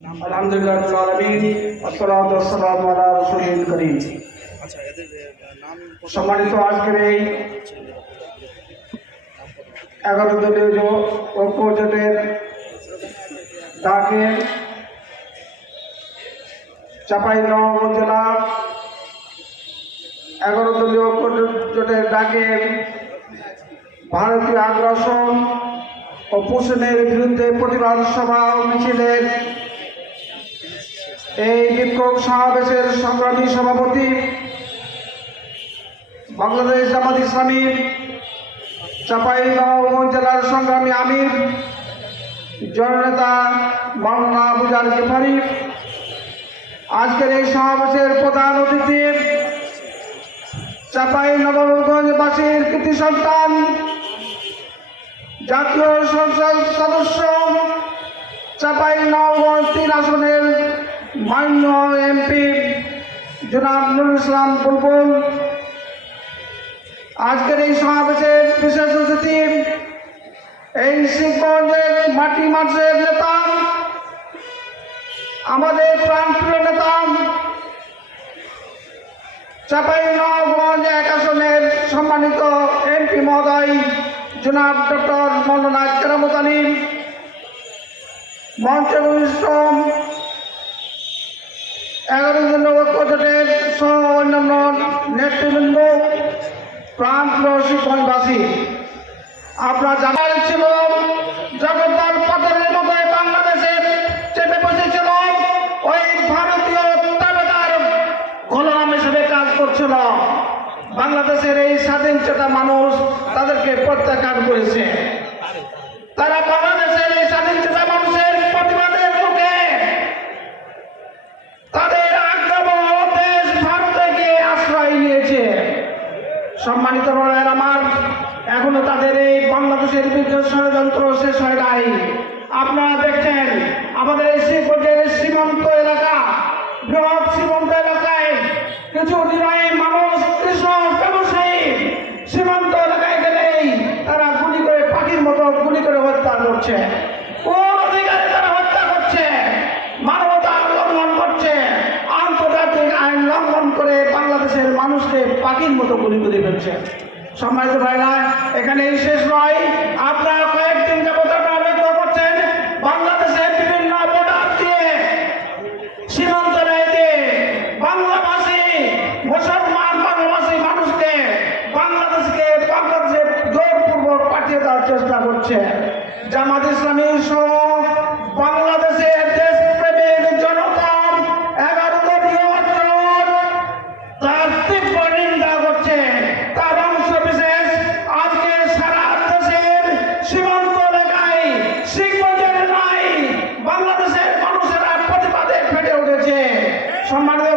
আলহামদুলিল্লাহ আলামিন আসসালাতু ওয়াসসালামু আলা রাসূলিল কারীম। সম্মানিত আজকের এই 11 দলীয় ঐক্য জোটের ডাকে চাঁপাইনবাবগঞ্জ জেলা 11 দলীয় ঐক্য জোটের ডাকে ভারতীয় আগ্রাসন ও পোষণের বিরুদ্ধে প্রতিবাদ সভা ও মিছিলের এই বিক্ষোভ সমাবেশের সংগ্রামী সভাপতি বাংলাদেশ জামাত ইসলামী চাঁপাইনবাবগঞ্জ জেলার সংগ্রামী আমির জননেতা মাওলানা আবু জার গেফারি, আজকের এই সমাবেশের প্রধান অতিথি চাঁপাইনবাবগঞ্জবাসীর কৃতি সন্তান জাতীয় সংসদ সদস্য চাঁপাইনবাবগঞ্জ 3 আসনের মান্য এমপি জনাব নুরুল ইসলাম বুলবুল, আজকের এই সমাবেশের বিশেষ অতিথি এই শিবগঞ্জের মাটি মানুষের নেতা, আমাদের প্রাণপ্রিয় নেতা চাঁপাইনবাবগঞ্জ 1 আসনের সম্মানিত এমপি মহোদয় জনাব ডক্টর মৌলানা কেরামত আলী, মঞ্চে উপবিষ্ট 11 দলীয় ঐক্য জোটের সহ অন্যান্য নেতৃবৃন্দ, প্রাণপ্রিয় শিবগঞ্জবাসী, আপনারা জানার ছিল জগদ্দল পাথরের মতো বাংলাদেশে চেপে বসেছিল ওই ভারতীয় তাবেদার গোলাম হিসেবে কাজ করছিল। বাংলাদেশের এই স্বাধীনচেতা মানুষ তাদেরকে প্রত্যাখ্যান করেছে। তারা বাংলাদেশের এই স্বাধীনচেতা মানুষের প্রতিবাদের মুখে তাদের আগ্রাবহ দেশ ভারতে গিয়ে আশ্রয় নিয়েছে। সম্মানিত ভাইয়ের আমার, এখনো তাদের এই বাংলাদেশের বিরুদ্ধে ষড়যন্ত্র শেষ হয় নাই। আপনারা দেখছেন আমাদের এই শিবগঞ্জের সীমান্ত এলাকা, বৃহৎ সীমান্ত এলাকায় কিছু নিরীহ মানুষ, কৃষক, ব্যবসায়ী সীমান্ত এলাকায় গেলেই তারা গুলি করে, পাখির মতো গুলি করে হত্যা করছে। কোন অধিকারে তারা হত্যা করছে? মানবতা লঙ্ঘন করছে, আন্তর্জাতিক আইন লঙ্ঘন করে বাংলাদেশের মানুষকে পাখির মতো গুলি করে ফেলছে। সম্মানিত ভাইরা, এখানেই শেষ নয়। আপনারা কয়েকদিন যাবত ব্যক্ত করছেন বাংলাদেশের বিভিন্ন বর্ডার দিয়ে, সীমান্ত দিয়ে বাংলাভাষী মুসলমান বাংলাভাষী মানুষকে বাংলাদেশে জোরপূর্বক পাঠিয়ে দেওয়ার চেষ্টা করছে। জামাত ইসলামী সহ বাংলাদেশের দেশপ্রেমিক জনতা 11 দলীয় জোট তার তীব্র নিন্দা করছে। তার অংশ বিশেষ আজকে সারা দেশের সীমান্ত এলাকায় শিবগঞ্জের নাই বাংলাদেশের মানুষেরা প্রতিবাদে ফেটে উঠেছে। সম্মানিত